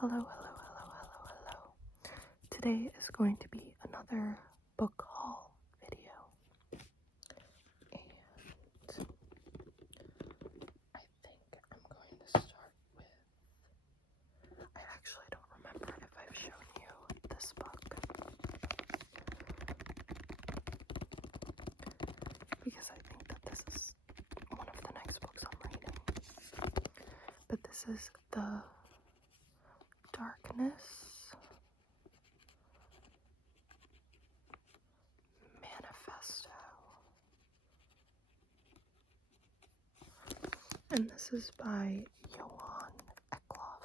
Hello, hello, hello, hello, hello. Today is going to be another book haul video. And I think I'm going to start with, I actually don't remember if I've shown you this book, because I think that this is one of the next books I'm reading. But this is The Darkness Manifesto. And this is by Johan Eklof.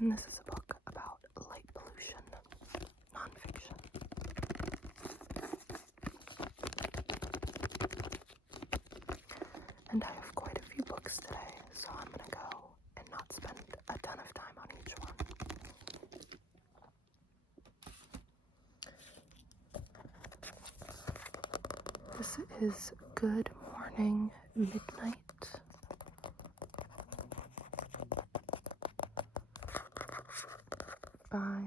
And this is a book about light pollution, nonfiction. And I have quite a few books today, so I'm going to go and not spend a ton of time on each one. This is Good Morning Midnight by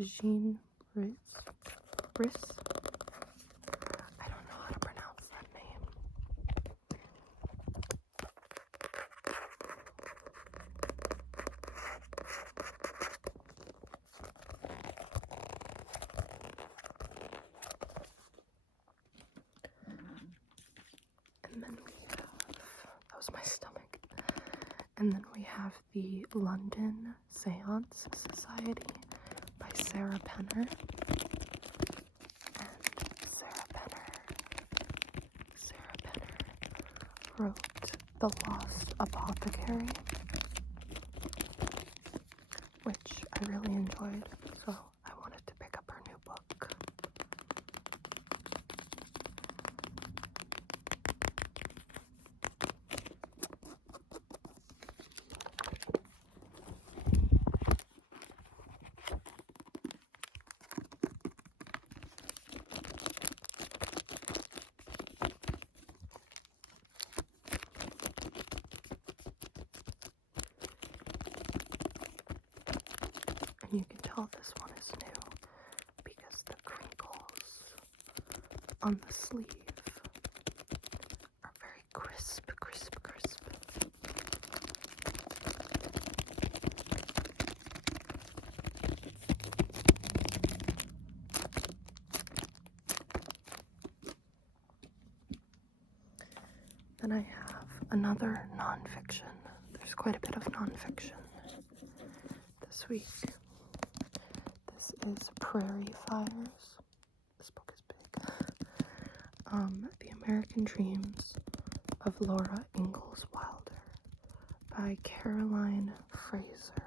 Jean Rhys. I don't know how to pronounce that name. And then we have, that was my stomach. And then we have the London Seance Society by Sarah Penner. And Sarah Penner wrote The Lost Apothecary, which I really enjoyed, so I wanted to pick up her new book. And you can tell this one is new because the crinkles on the sleeve are very crisp. Then I have another nonfiction. There's quite a bit of nonfiction this week. This is Prairie Fires. This book is big. The American Dreams of Laura Ingalls Wilder by Caroline Fraser.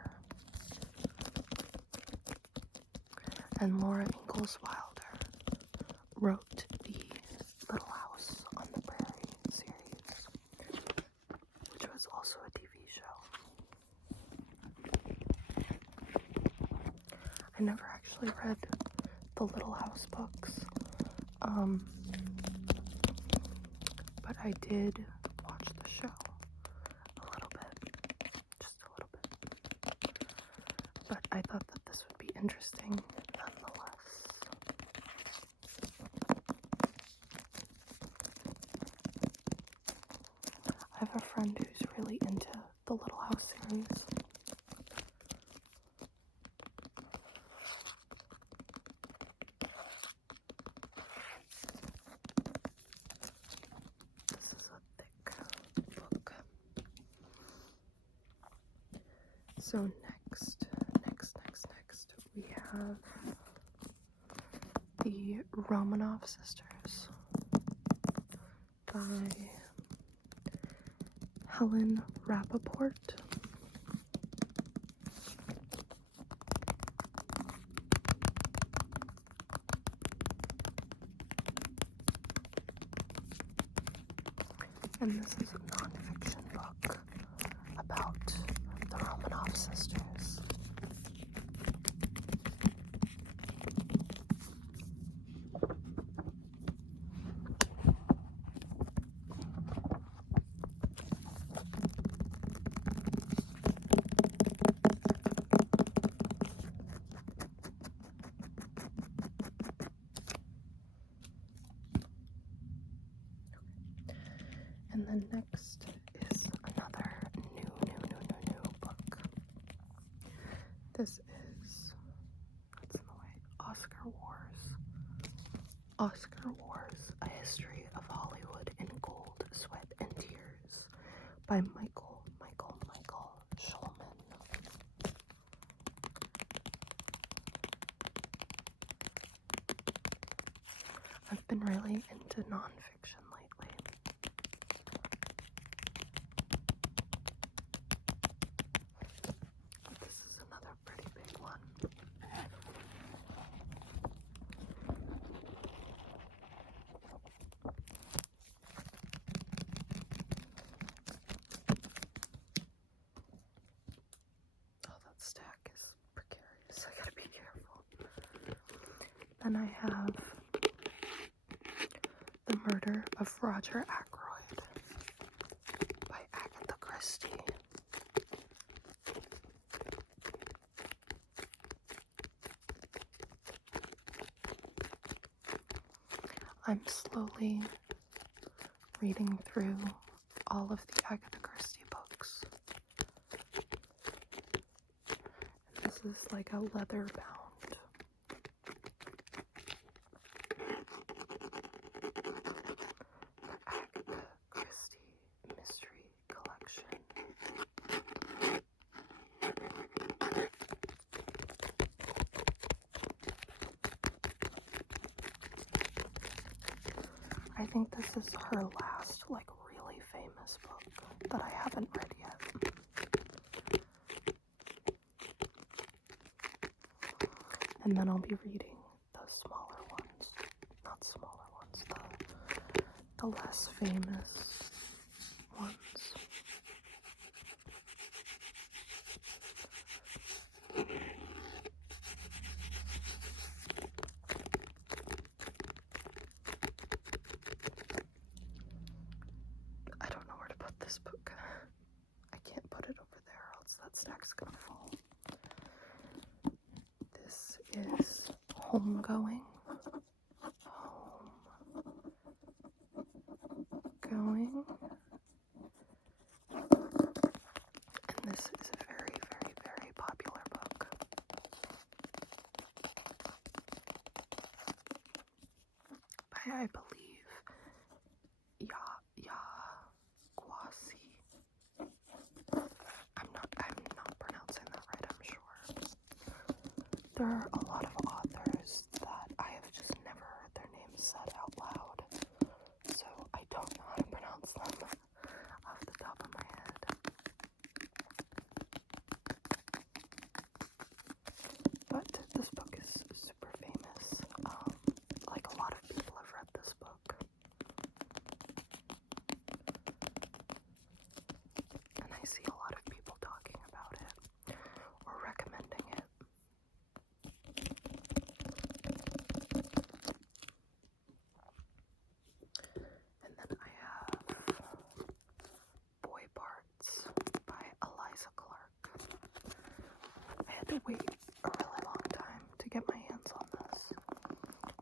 And Laura Ingalls Wilder wrote the Little House on the Prairie series, which was also a TV show. I never actually read the Little House books, but I did watch the show a little bit, just a little bit. But I thought that this would be interesting nonetheless. I have a friend who's really into the Little House series. This is a thick book. So next, we have the Romanov Sisters by Helen Rappaport. And this is a nonfiction book about the Romanov sisters. And then next is another new book. This is, that's in the way, Oscar Wars. Oscar Wars, A History of Hollywood in Gold, Sweat, and Tears by Michael Schulman. I've been really into nonfiction lately. This is another pretty big one. Oh, that stack is precarious. I gotta be careful. Then I have The Murder of Roger Ackroyd by Agatha Christie. I'm slowly reading through all of the Agatha Christie books. And this is like a leather bound. The Agatha Christie Mystery Collection. I think this is her last, like, really famous book that I haven't read yet. And then I'll be reading the smaller ones. Not smaller ones, the less famous ones. I don't know where to put this book. I can't put it over there, or else that stack's gonna fall. This is Homegoing. Homegoing. And this is a very, very, very popular book. By, I believe, Yaguasi. I'm not pronouncing that right, I'm sure. There are a lot of authors that I have just never heard their names said out loud, so I don't know how to pronounce them off the top of my head. But this book is super famous. Like, a lot of people have read this book. And I see a lot of people talking about it or recommending it. And then I have Boy Parts by Eliza Clark. I had to wait a really long time to get my hands on this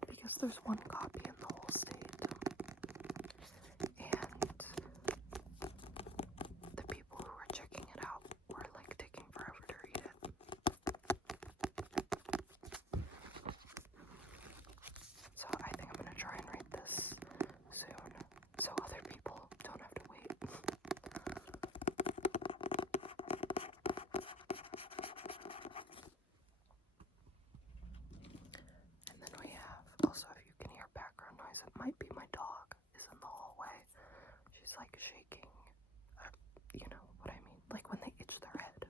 because there's one copy in the whole state. And the people who were checking it out were like taking forever to read it. So I think I'm gonna try and read this soon so other people don't have to wait. And then we have, also, if you can hear background noise, it might be my dog is in the hallway. She's like shaking. You know what I mean? Like when they itch their head,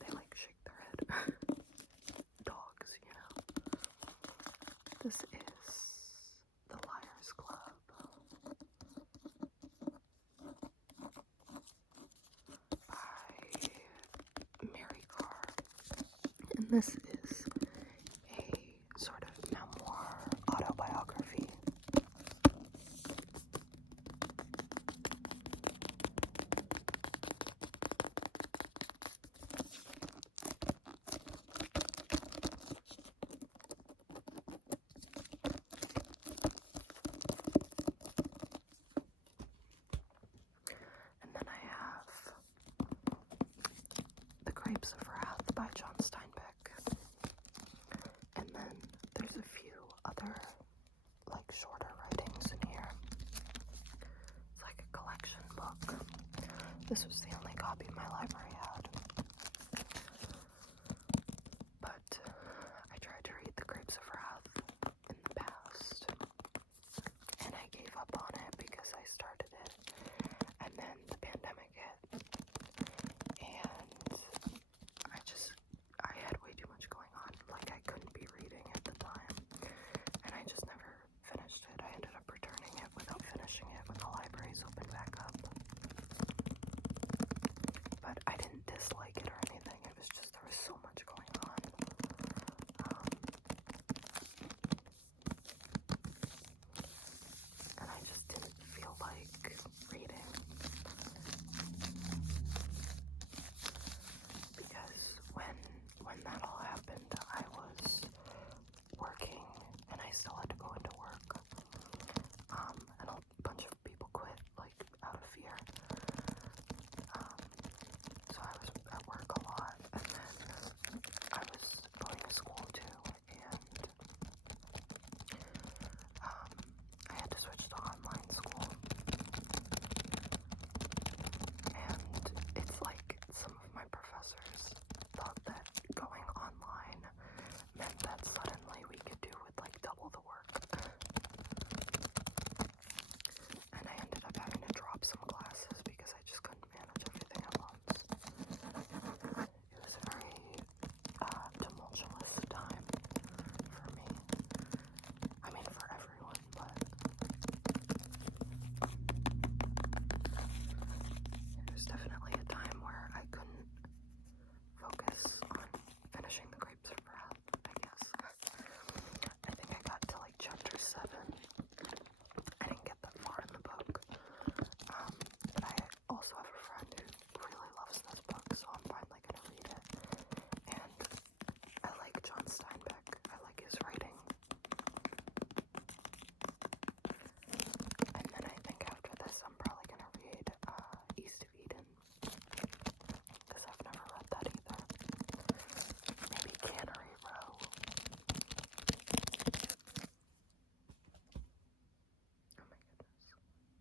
they like shake their head. Dogs, you know. This is The Liars Club by Mary Karr. And this is a sort of memoir autobiography. This was the only copy my library had. But I tried to read The Grapes of Wrath in the past, and I gave up on it because I started it, and then the pandemic hit, and I had way too much going on. Like, I couldn't be reading at the time, and I just never finished it. I ended up returning it without finishing it when the libraries opened back up. But I didn't dislike it or anything. It was just there was so much going on. And I just didn't feel like reading. Because when that all happened, I was working and I still had to go into work. And a bunch of people quit, like, out of fear. So I was at work a lot, and then I was going to school too, and I had to switch to online school. And it's like some of my professors thought that going online meant that suddenly we could do with like double the work. And I ended up having to drop some classes because I just couldn't manage everything at once. It was a very tumultuous time for me. I mean, for everyone, but it was definitely a time where I couldn't focus on finishing The Grapes of Wrath, I guess. I think I got to like chapter 7. I didn't get that far in the book. I also have a friend who really loves this book, so I'm finally gonna read it. And I like John Steinbeck. I like his writing. And then I think after this, I'm probably gonna read East of Eden, because I've never read that either. Maybe Cannery Row. Oh my goodness.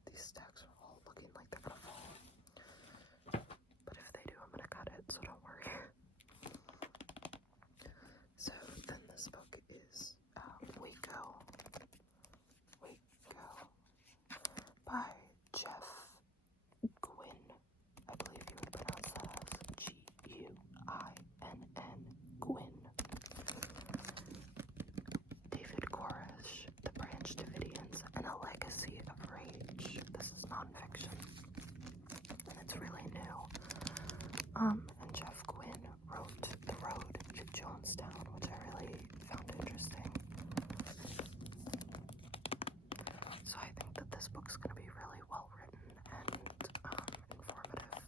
These stacks are all looking like they're gonna fall. But if they do, I'm gonna cut it, so don't worry. So then this book is Waco by Jeff Gwynne. I believe you would pronounce that as Guinn. Gwynne. David Koresh, The Branch Davidians, and a Legacy of Rage. This is nonfiction, and it's really new. And Jeff Gwynne wrote The Road to Jonestown, which I really found interesting. So I think that this book's going to be really well written and informative.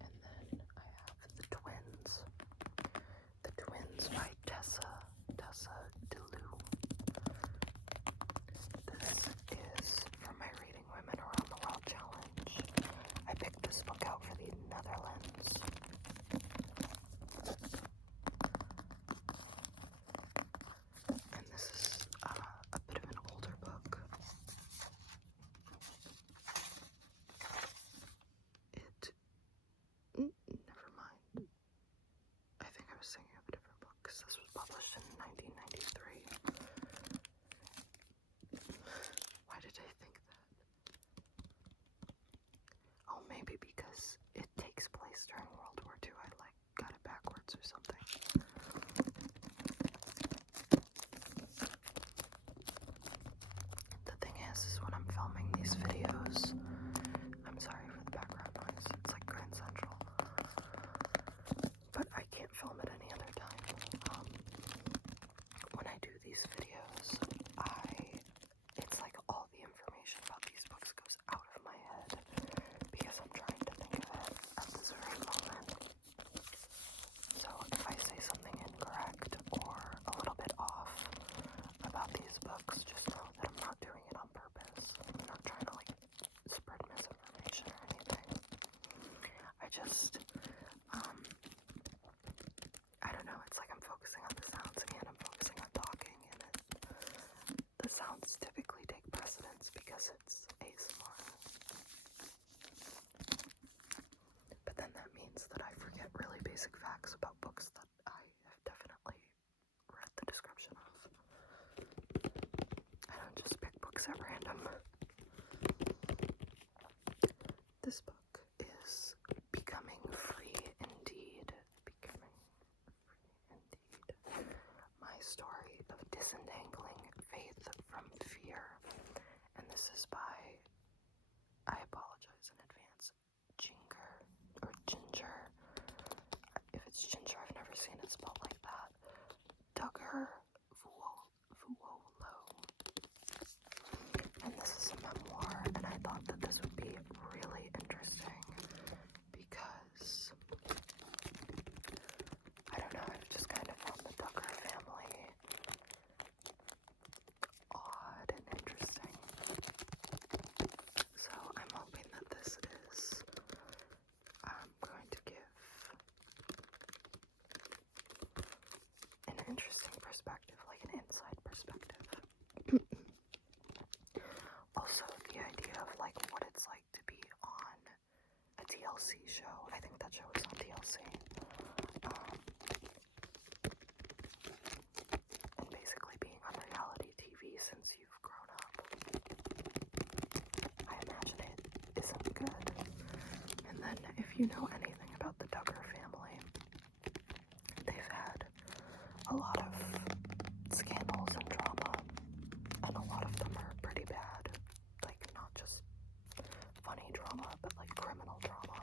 And then I have The Twins. The Twins by Tessa DeLu. This is from my Reading Women Around the World challenge. I picked this book out for the Netherlands. And this is a bit of an older book. Never mind. I think I was thinking of a different book because this was published in 1993. Why did I think that? Oh, maybe because it takes place during World War II. I like got it backwards or something. The thing is when I'm filming these videos, I'm sorry for the background noise. It's like Grand Central. But I can't film it any other time. When I do these videos, it's like all the information about these books goes out of my head because I'm trying to think of it at this very moment. So if I say something you know anything about the Duggar family, they've had a lot of scandals and drama, and a lot of them are pretty bad. Like, not just funny drama, but like criminal drama.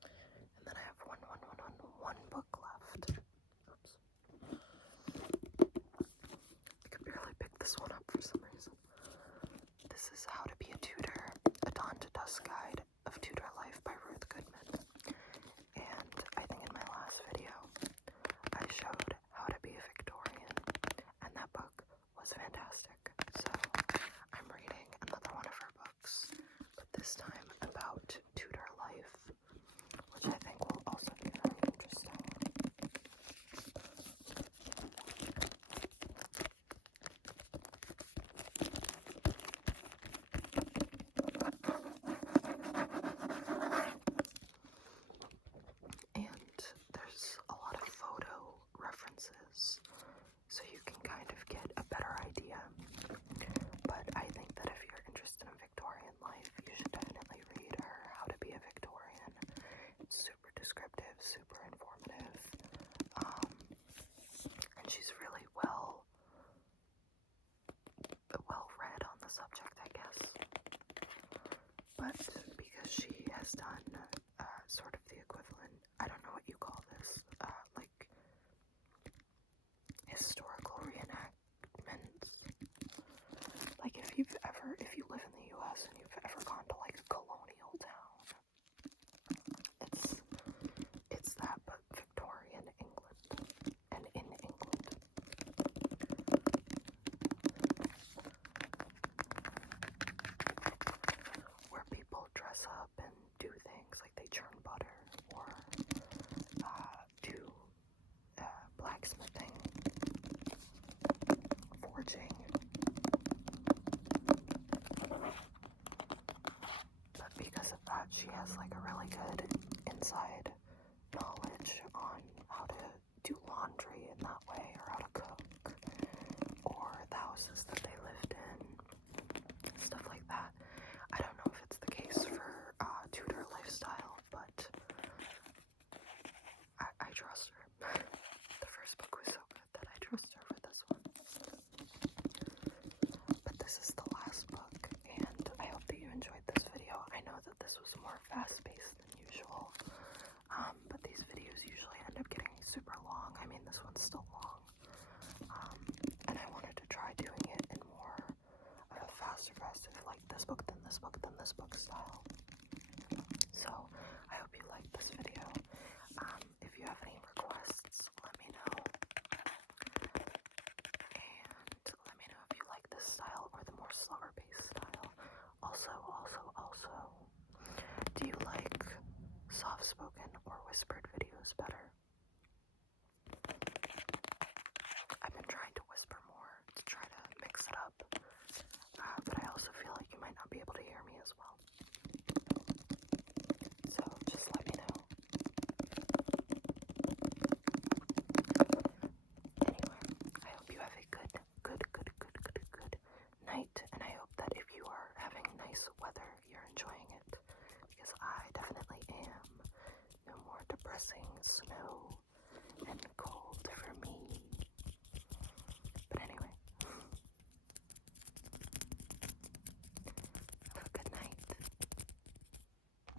And then I have one book left. Oops. I could barely pick this one up for some reason. This is How to Be a Tudor, A Dawn to Dusk Guide of Tudor Life by Ruth Goodman. And I think in my last video, I showed how to be a Victorian, and that book was fantastic. So I'm reading another one of her books, but this time about Tudor life, which I think will also be very interesting. And there's a lot of photo references, so you can kind of get a better idea. But I think that if you're interested in Victorian life, you should definitely read her How to Be a Victorian. It's super descriptive, super informative, and she's really well read on the subject, I guess. But because she has done sort of the equivalent, I don't know what you call this, like historical reenactments. Like if you live in the US and you've ever gone to like a colonial town, it's that, but Victorian England and in England. Where people dress up and do things like they churn butter or do blacksmithing, forging. But because of that, she has like a really good inside knowledge on how to do laundry in that way, or how to cook, or the houses that they lived in, stuff like that. I don't know if it's the case for Tudor lifestyle, but I trust her. The first book was so good that I trust her for this one. But this is the last book, and I hope that you enjoyed this video. I know that this was more fast-paced than usual, but these videos usually end up getting super long. I mean, this one's still long, and I wanted to try doing it in more of a fast, aggressive, like this book, then this book, then this book style. So I hope you liked this video. If you have any requests, let me know. And let me know if you like this style or the more slower paced style. Also, do you like soft-spoken or whispered videos better? I've been trying to whisper more to try to mix it up, but I also feel like you might not be able to hear me as well. So just let me know. Anyway, I hope you have a good night, and I hope that if you are having nice weather, you're enjoying it, because I definitely am. No more depressing snow